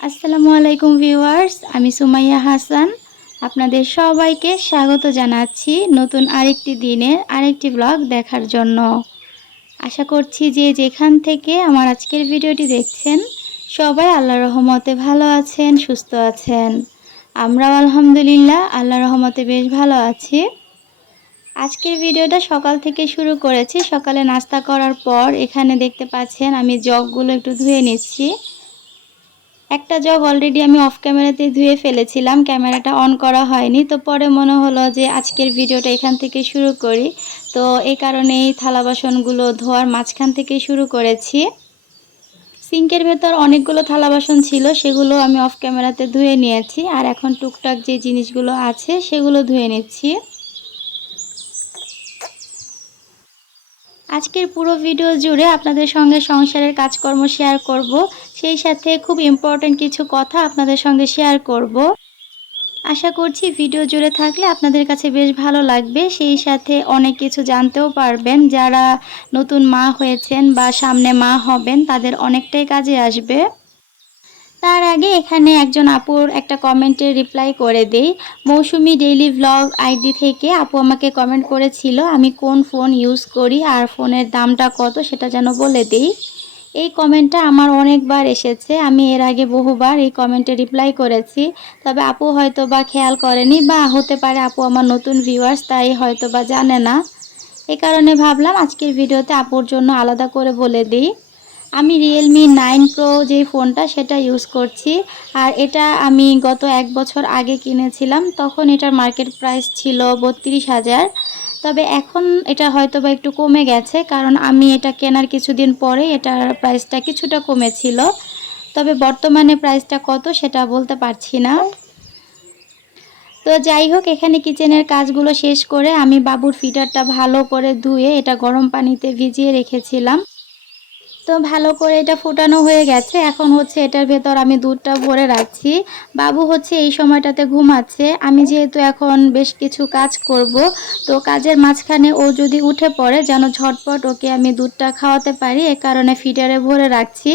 আসসালামু আলাইকুম ভিউয়ার্স, আমি সুমাইয়া হাসান। আপনাদের সবাইকে স্বাগত জানাচ্ছি নতুন আরেকটি দিনের আরেকটি ব্লগ দেখার জন্য। আশা করছি যে যেখান থেকে আমার আজকের ভিডিওটি দেখছেন, সবাই আল্লাহ রহমতে ভালো আছেন, সুস্থ আছেন। আমরাও আলহামদুলিল্লাহ আল্লাহ রহমতে বেশ ভালো আছি। আজকের ভিডিওটা সকাল থেকে শুরু করেছি। সকালে নাস্তা করার পর এখানে দেখতে পাচ্ছেন আমি জগগুলো একটু ধুয়ে নিচ্ছি। একটা জগ অলরেডি আমি অফ ক্যামেরাতে ধুয়ে ফেলেছিলাম ক্যামেরাটা অন করা হয়নি। তো পরে মনে হলো যে আজকের ভিডিওটা এখান থেকে শুরু করি। তো এই কারণেই থালা বাসনগুলো ধোয়ার মাঝখান থেকে শুরু করেছি। সিঙ্কের ভেতর অনেকগুলো থালা বাসন ছিল, সেগুলো আমি অফ ক্যামেরাতে ধুয়ে নিয়েছি। আর এখন টুকটাক যে জিনিসগুলো আছে, সেগুলো ধুয়ে নিচ্ছি। আজকের পুরো ভিডিও জুড়ে আপনাদের সঙ্গে সংসারের কাজকর্ম শেয়ার করব। সেই সাথে খুব ইম্পর্টেন্ট কিছু কথা আপনাদের সঙ্গে শেয়ার করব। আশা করছি ভিডিও জুড়ে থাকলে আপনাদের কাছে বেশ ভালো লাগবে। সেই সাথে অনেক কিছু জানতেও পারবেন। যারা নতুন মা হয়েছেন বা সামনে মা হবেন, তাদের অনেকটাই কাজে আসবে। তার আগে এখানে একজন আপুর একটা কমেন্টের রিপ্লাই করে দেই। মৌসুমি ডেইলি ভ্লগ আইডি থেকে আপু আমাকে কমেন্ট করেছিল, আমি কোন ফোন ইউজ করি আর ফোনের দামটা কত সেটা যেন বলে দিই। এই কমেন্টটা আমার অনেকবার এসেছে, আমি এর আগে বহুবার এই কমেন্টে রিপ্লাই করেছি। তবে আপু হয়তো বা খেয়াল করেনি বা হতে পারে আপু আমার নতুন ভিউয়ার্স তাই হয়তো বা জানে না। এ কারণে ভাবলাম আজকের ভিডিওতে আপুর জন্য আলাদা করে বলে দিই। আমি রিয়েলমি নাইন প্রো যে ফোনটা সেটা ইউজ করছি। আর এটা আমি গত এক বছর আগে কিনেছিলাম, তখন এটার মার্কেট প্রাইস ছিল বত্রিশ হাজার। তবে এখন এটা হয়তো বা একটু কমে গেছে, কারণ আমি এটা কেনার কিছুদিন পরে এটার প্রাইসটা কিছুটা কমেছিল। তবে বর্তমানে প্রাইসটা কত সেটা বলতে পারছি না। তো যাই হোক, এখানে কিচেনের কাজগুলো শেষ করে আমি বাবুর ফিটারটা ভালো করে ধুয়ে এটা গরম পানিতে ভিজিয়ে রেখেছিলাম। তো ভালো করে এটা ফোটানো হয়ে গেছে। এখন হচ্ছে এটার ভেতর আমি দুধটা ভরে রাখছি। বাবু হচ্ছে এই সময়টাতে ঘুমাচ্ছে। আমি যেহেতু এখন বেশ কিছু কাজ করব, তো কাজের মাঝখানে ও যদি উঠে পড়ে, যেন ঝটপট ওকে আমি দুধটা খাওয়াতে পারি, এ কারণে ফিটারে ভরে রাখছি।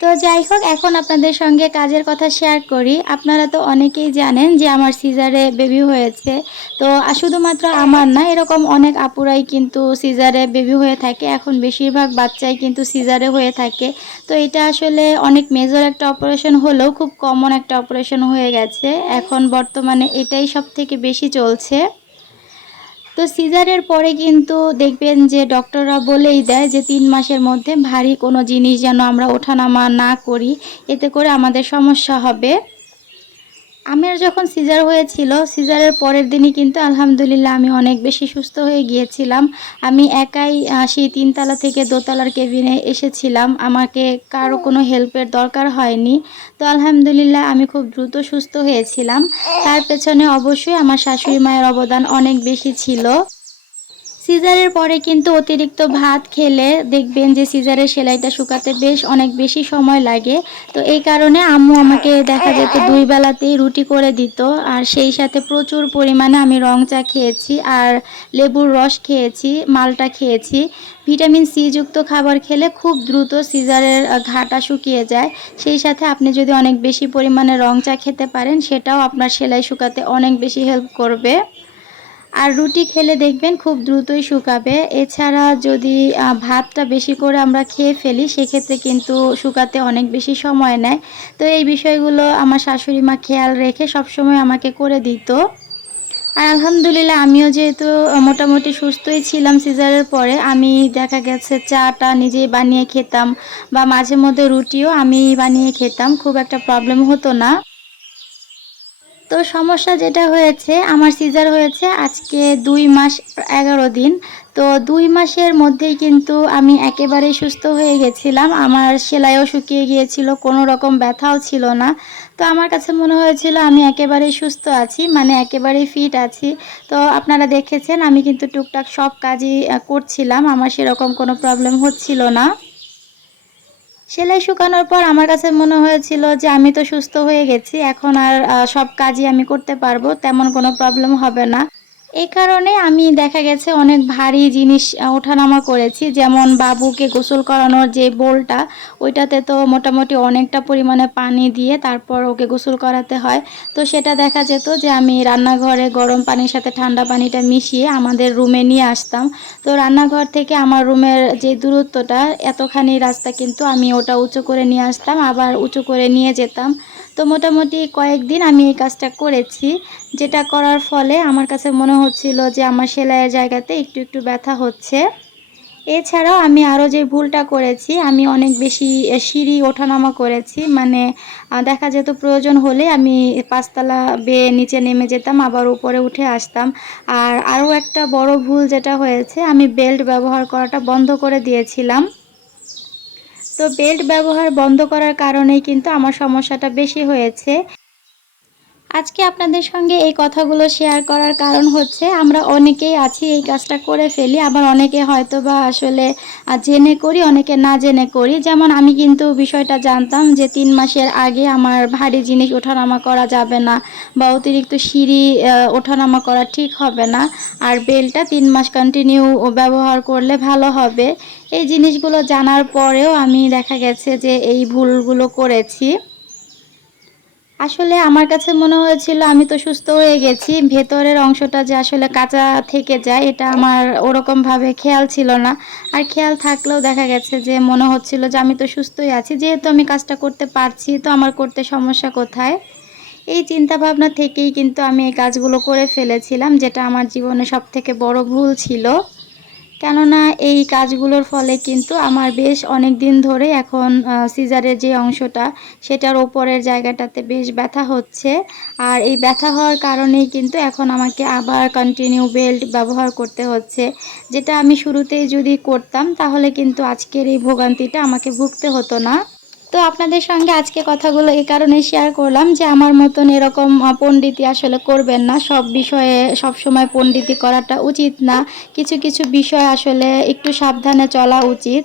তো যাই হোক, এখন আপনাদের সঙ্গে কাজের কথা শেয়ার করি। আপনারা তো অনেকেই জানেন যে আমার সিজারে বেবি হয়েছে। তো শুধুমাত্র আমার না, এরকম অনেক আপুরাই কিন্তু সিজারে বেবি হয়ে থাকে। এখন বেশিরভাগ বাচ্চাই কিন্তু সিজারে হয়ে থাকে। তো এটা আসলে অনেক মেজর একটা অপারেশন হলেও খুব কমন একটা অপারেশন হয়ে গেছে। এখন বর্তমানে এটাই সব থেকে বেশি চলছে। তো সিজারের পরে কিন্তু দেখবেন যে ডক্টররা বলেই দেয় যে তিন মাসের মধ্যে ভারী কোনো জিনিস যেন আমরা ওঠানামা না করি, এতে করে আমাদের সমস্যা হবে। আমার যখন সিজার হয়েছিল, সিজারের পরের দিনই কিন্তু আলহামদুলিল্লাহ আমি অনেক বেশি সুস্থ হয়ে গিয়েছিলাম। আমি একাই সেই তিনতলা থেকে দোতলার কেবিনে এসেছিলাম। আমাকে কারও কোনো হেল্পের দরকার হয়নি। তো আলহামদুলিল্লাহ আমি খুব দ্রুত সুস্থ হয়েছিলাম। তার পেছনে অবশ্যই আমার শাশুড়ি মায়ের অবদান অনেক বেশি ছিল। সিজারের পরে কিন্তু অতিরিক্ত ভাত খেলে দেখবেন যে সিজারের সেলাইটা শুকাতে বেশ অনেক বেশি সময় লাগে। তো এই কারণে আম্মু আমাকে দেখা যেত দুই বেলাতেই রুটি করে দিত। আর সেই সাথে প্রচুর পরিমাণে আমি রং চা খেয়েছি আর লেবুর রস খেয়েছি, মালটা খেয়েছি। ভিটামিন সি যুক্ত খাবার খেলে খুব দ্রুত সিজারের ঘাটা শুকিয়ে যায়। সেই সাথে আপনি যদি অনেক বেশি পরিমাণে রং চা খেতে পারেন, সেটাও আপনার সেলাই শুকাতে অনেক বেশি হেল্প করবে। আর রুটি খেলে দেখবেন খুব দ্রুতই শুকাবে। এছাড়া যদি ভাতটা বেশি করে আমরা খেয়ে ফেলি, সেক্ষেত্রে কিন্তু শুকাতে অনেক বেশি সময় নেয়। তো এই বিষয়গুলো আমার শাশুড়ি মা খেয়াল রেখে সবসময় আমাকে করে দিত। আর আলহামদুলিল্লাহ আমিও যেহেতু মোটামুটি সুস্থই ছিলাম সিজারের পরে, আমি দেখা গেছে চাটা নিজেই বানিয়ে খেতাম বা মাঝে মধ্যে রুটিও আমি বানিয়ে খেতাম, খুব একটা প্রবলেম হতো না। তো সমস্যা যেটা হয়েছে, আমার সিজার হয়েছে আজকে দুই মাস এগারো দিন। তো দুই মাসের মধ্যেই কিন্তু আমি একেবারেই সুস্থ হয়ে গেছিলাম। আমার সেলাইও শুকিয়ে গিয়েছিল, কোনো রকম ব্যথাও ছিল না। তো আমার কাছে মনে হয়েছিল আমি একেবারেই সুস্থ আছি মানে একেবারেই ফিট আছি। তো আপনারা দেখেছেন আমি কিন্তু টুকটাক সব কাজই করছিলাম, আমার সেরকম কোনো প্রবলেম হচ্ছিল না। সেলাই শুকানোর পর আমার কাছে মনে হয়েছিল যে আমি তো সুস্থ হয়ে গেছি, এখন আর সব কাজই আমি করতে পারব, তেমন কোনো প্রবলেম হবে না। এই কারণে আমি দেখা গেছে অনেক ভারী জিনিস ওঠানামা করেছি। যেমন বাবুকে গোসল করানোর যে বোলটা, ওইটাতে তো মোটামুটি অনেকটা পরিমাণে পানি দিয়ে তারপর ওকে গোসল করাতে হয়। তো সেটা দেখা যেত যে আমি রান্নাঘরে গরম পানির সাথে ঠান্ডা পানিটা মিশিয়ে আমাদের রুমে নিয়ে আসতাম। তো রান্নাঘর থেকে আমার রুমের যে দূরত্বটা, এতখানি রাস্তা কিন্তু আমি ওটা উঁচু করে নিয়ে আসতাম, আবার উঁচু করে নিয়ে যেতাম। তো মোটামুটি কয়েকদিন আমি এই কাজটা করেছি। যেটা করার ফলে আমার কাছে মনে হচ্ছিল যে আমার সেলাইয়ের জায়গাতে একটু একটু ব্যথা হচ্ছে। এছাড়াও আমি আরও যে ভুলটা করেছি, আমি অনেক বেশি সিঁড়ি ওঠানামা করেছি। মানে দেখা যেত প্রয়োজন হলে আমি পাঁচতলা বেয়ে নিচে নেমে যেতাম, আবার উপরে উঠে আসতাম। আর আরও একটা বড় ভুল যেটা হয়েছে, আমি বেল্ট ব্যবহার করাটা বন্ধ করে দিয়েছিলাম। তো বেল্ট ব্যবহার বন্ধ করার কারণেই কিন্তু আমার সমস্যাটা বেশি হয়েছে। আজকে আপনাদের সঙ্গে এই কথাগুলো শেয়ার করার কারণ হচ্ছে, আমরা অনেকেই আছি এই কাজটা করে ফেলি, আবার অনেকে হয়তো বা আসলে জেনে করি, অনেকে না জেনে করি। যেমন আমি কিন্তু বিষয়টা জানতাম যে তিন মাসের আগে আমার ভারী জিনিস ওঠানামা করা যাবে না, বা অতিরিক্ত সিঁড়ি ওঠানামা করা ঠিক হবে না, আর বেলটা তিন মাস কন্টিনিউ ব্যবহার করলে ভালো হবে। এই জিনিসগুলো জানার পরেও আমি দেখা গেছে যে এই ভুলগুলো করেছি। আসলে আমার কাছে মনে হয়েছিল আমি তো সুস্থ হয়ে গেছি, ভেতরের অংশটা যে আসলে কাঁচা থেকে যায়, এটা আমার ওরকমভাবে খেয়াল ছিল না। আর খেয়াল থাকলেও দেখা গেছে যে মনে হচ্ছিল যে আমি তো সুস্থই আছি, যেহেতু আমি কাজটা করতে পারছি, তো আমার করতে সমস্যা কোথায়? এই চিন্তা ভাবনা থেকেই কিন্তু আমি এই কাজগুলো করে ফেলেছিলাম, যেটা আমার জীবনে সবথেকে বড় ভুল ছিল। কেননা এই কাজগুলোর ফলে কিন্তু আমার বেশ অনেক দিন ধরে এখন সিজারের যে অংশটা, সেটার ওপরের জায়গাটাতে বেশ ব্যথা হচ্ছে। আর এই ব্যথা হওয়ার কারণেই কিন্তু এখন আমাকে আবার কন্টিনিউ বেল্ট ব্যবহার করতে হচ্ছে। যেটা আমি শুরুতেই যদি করতাম, তাহলে কিন্তু আজকের এই ভোগান্তিটা আমাকে ভুগতে হতো না। তো আপনাদের সঙ্গে আজকে কথাগুলো এই কারণে শেয়ার করলাম যে আমার মতন এরকম পণ্ডিতি আসলে করবেন না। সব বিষয়ে, সব সময় পণ্ডিতি করাটা উচিত না। কিছু কিছু বিষয় আসলে একটু সাবধানে চলা উচিত।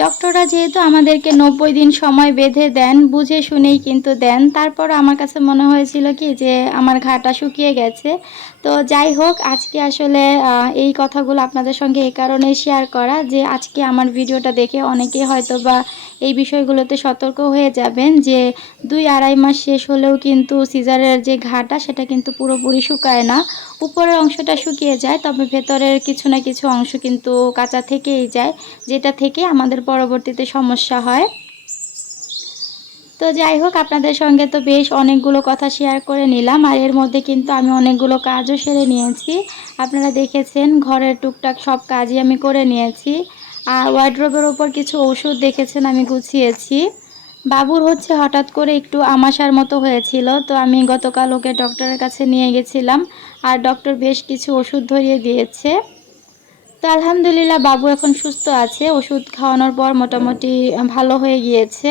ডক্টররা যেহেতু আমাদেরকে নব্বই দিন সময় বেঁধে দেন, বুঝে শুনেই কিন্তু দেন। তারপর আমার কাছে মনে হয়েছিল কি যে আমার ঘাটা শুকিয়ে গেছে। তো যাই হোক, আজকে আসলে এই কথাগুলো আপনাদের সঙ্গে এই কারণে শেয়ার করা যে আজকে আমার ভিডিওটা দেখে অনেকে হয়তো বা এই বিষয়গুলোতে সতর্ক হয়ে যাবেন যে দুই আড়াই মাস শেষ হলেও কিন্তু সিজারের যে ঘাটা, সেটা কিন্তু পুরোপুরি শুকায় না। উপরের অংশটা শুকিয়ে যায়, তবে ভেতরের কিছু না কিছু অংশ কিন্তু কাঁচা থেকেই যায়, যেটা থেকে আমাদের পরবর্তীতে সমস্যা হয়। তো যাই হোক, আপনাদের সঙ্গে তো বেশ অনেকগুলো কথা শেয়ার করে নিলাম, আর এর মধ্যে কিন্তু আমি অনেকগুলো কাজও সেরে নিয়েছি। আপনারা দেখেছেন, ঘরের টুকটাক সব কাজই আমি করে নিয়েছি। আর ওয়ার্ড্রোবের ওপর কিছু ওষুধ দেখেছেন, আমি গুছিয়েছি। বাবুর হচ্ছে হঠাৎ করে একটু আমাশার মতো হয়েছিল, তো আমি গতকাল ওকে ডক্টরের কাছে নিয়ে গেছিলাম, আর ডক্টর বেশ কিছু ওষুধ ধরিয়ে দিয়েছে। তো আলহামদুলিল্লাহ, বাবু এখন সুস্থ আছে, ওষুধ খাওয়ানোর পর মোটামুটি ভালো হয়ে গিয়েছে।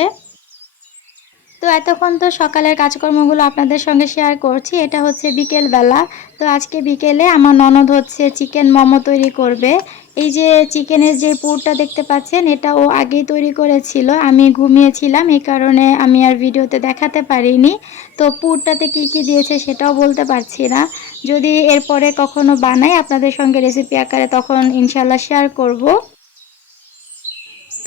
তো এতক্ষণ তো সকালের কাজকর্মগুলো আপনাদের সঙ্গে শেয়ার করছি, এটা হচ্ছে বিকেলবেলা। তো আজকে বিকেলে আমার ননদ হচ্ছে চিকেন মোমো তৈরি করবে এই যে চিকেনের যে পুরটা দেখতে পাচ্ছেন, এটা ও আগেই তৈরি করেছিল। আমি ঘুমিয়েছিলাম, এই কারণে আমি আর ভিডিওতে দেখাতে পারিনি। তো পুরটাতে কি কি দিয়েছে সেটাও বলতে পারছি না। যদি এরপরে কখনো বানাই আপনাদের সঙ্গে রেসিপি আকারে, তখন ইনশাল্লাহ শেয়ার করব।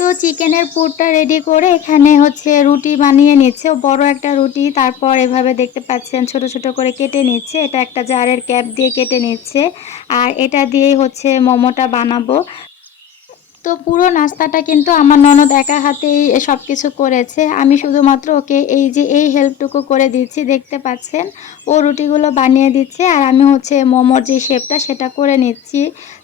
তো চিকেনের পুরটা রেডি করে এখানে হচ্ছে রুটি বানিয়ে নিচ্ছে। বড় একটা রুটি, তারপর এভাবে দেখতে পাচ্ছেন ছোট ছোট করে কেটে নিচ্ছে। এটা একটা জারের ক্যাপ দিয়ে কেটে নিচ্ছে। আর এটা দিয়েই হচ্ছে মোমোটা বানাবো। তো পুরো নাস্তাটা কিন্তু আমার ননদ একা হাতেই সব কিছু করেছে। আমি শুধুমাত্র ওকে এই যে এই হেল্পটুকু করে দিচ্ছি, দেখতে পাচ্ছেন? ও রুটিগুলো বানিয়ে দিচ্ছে আর আমি হচ্ছে মোমোর যে শেপটা সেটা করে নিচ্ছি।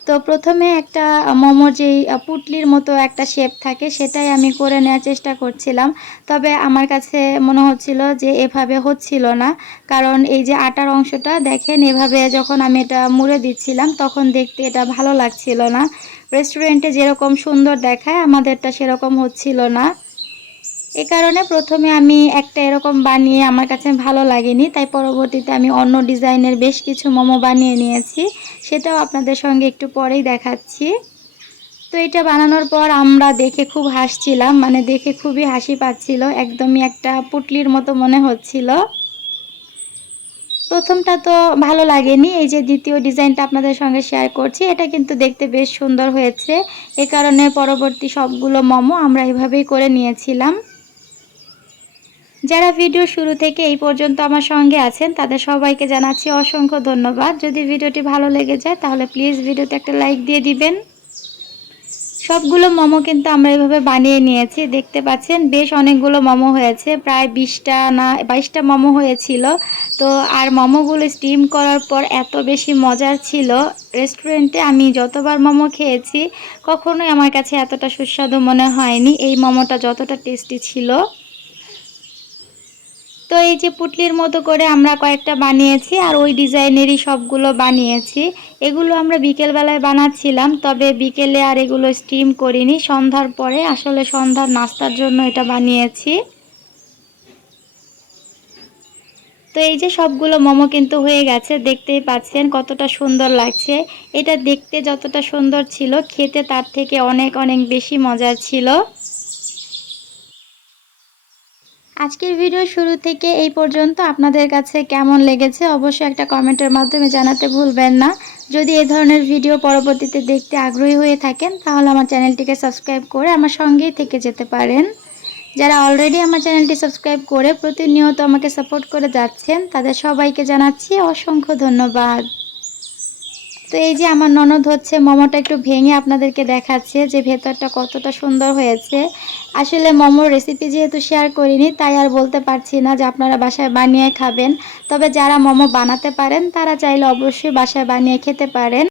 তো প্রথমে একটা মোমোর যেই পুটলির মতো একটা শেপ থাকে সেটাই আমি করে নেওয়ার চেষ্টা করছিলাম। তবে আমার কাছে মনে হচ্ছিল যে এভাবে হচ্ছিল না। কারণ এই যে আটার অংশটা দেখেন, এভাবে যখন আমি এটা মুড়ে দিচ্ছিলাম তখন দেখতে এটা ভালো লাগছিল না। রেস্টুরেন্টে যেরকম সুন্দর দেখায়, আমাদেরটা সেরকম হচ্ছিল না। এ কারণে প্রথমে আমি একটা এরকম বানিয়ে আমার কাছে ভালো লাগেনি, তাই পরবর্তীতে আমি অন্য ডিজাইনের বেশ কিছু মোমো বানিয়ে নিয়েছি। সেটাও আপনাদের সঙ্গে একটু পরেই দেখাচ্ছি। তো এটা বানানোর পর আমরা দেখে খুব হাসছিলাম মানে দেখে খুবই হাসি পাচ্ছিল, একদমই একটা পুটলির মতো মনে হচ্ছিল। প্রথমটা তো ভালো লাগেনি। এই যে দ্বিতীয় ডিজাইনটা আপনাদের সঙ্গে শেয়ার করছি, এটা কিন্তু দেখতে বেশ সুন্দর হয়েছে। এ কারণে পরবর্তী সবগুলো মোমো আমরা এভাবেই করে নিয়েছিলাম। যারা ভিডিও শুরু থেকে এই পর্যন্ত আমার সঙ্গে আছেন, তাদের সবাইকে জানাচ্ছি অসংখ্য ধন্যবাদ। যদি ভিডিওটি ভালো লেগে যায়, তাহলে প্লিজ ভিডিওতে একটা লাইক দিয়ে দিবেন। সবগুলো মোমো কিন্তু আমরা এভাবে বানিয়ে নিয়েছি। দেখতে পাচ্ছেন, বেশ অনেকগুলো মোমো হয়েছে। প্রায় বিশটা না, বাইশটা মোমো হয়েছিল। তো আর মোমোগুলো স্টিম করার পর এত বেশি মজার ছিল। রেস্টুরেন্টে আমি যতবার মোমো খেয়েছি, কখনোই আমার কাছে এতটা সুস্বাদু মনে হয়নি। এই মোমোটা যতটা টেস্টি ছিল। তো এই যে পুটলির মতো করে আমরা কয়েকটা বানিয়েছি আর ওই ডিজাইনেরই সবগুলো বানিয়েছি। এগুলো আমরা বিকেলবেলায় বানাচ্ছিলাম, তবে বিকেলে আর এগুলো স্টিম করিনি। সন্ধ্যার পরে আসলে সন্ধ্যার নাস্তার জন্য এটা বানিয়েছি। তো এই যে সবগুলো মোমো কিন্তু হয়ে গেছে, দেখতেই পাচ্ছেন কতটা সুন্দর লাগছে। এটা দেখতে যতটা সুন্দর ছিল, খেতে তার থেকে অনেক অনেক বেশি মজার ছিল। আজকের ভিডিও শুরু থেকে এই পর্যন্ত আপনাদের কাছে কেমন লেগেছে অবশ্যই একটা কমেন্টের মাধ্যমে জানাতে ভুলবেন না। যদি এ ধরনের ভিডিও পরবর্তীতে দেখতে আগ্রহী হয়ে থাকেন, তাহলে আমার চ্যানেলটিকে সাবস্ক্রাইব করে আমার সঙ্গেই থেকে যেতে পারেন। যারা অলরেডি আমার চ্যানেলটি সাবস্ক্রাইব করে প্রতিনিয়ত আমাকে সাপোর্ট করে যাচ্ছেন, তাদের সবাইকে জানাচ্ছি অসংখ্য ধন্যবাদ। তো এই যে আমার ননদ হচ্ছে, মোমোটা একটু ভেঙে আপনাদেরকে দেখাচ্ছে যে ভেতরটা কতটা সুন্দর হয়েছে। আসলে মোমোর রেসিপি যেহেতু শেয়ার করিনি, তাই আর বলতে পারছি না যে আপনারা বাসায় বানিয়ে খাবেন। তবে যারা মোমো বানাতে পারেন, তারা চাইলে অবশ্যই বাসায় বানিয়ে খেতে পারেন।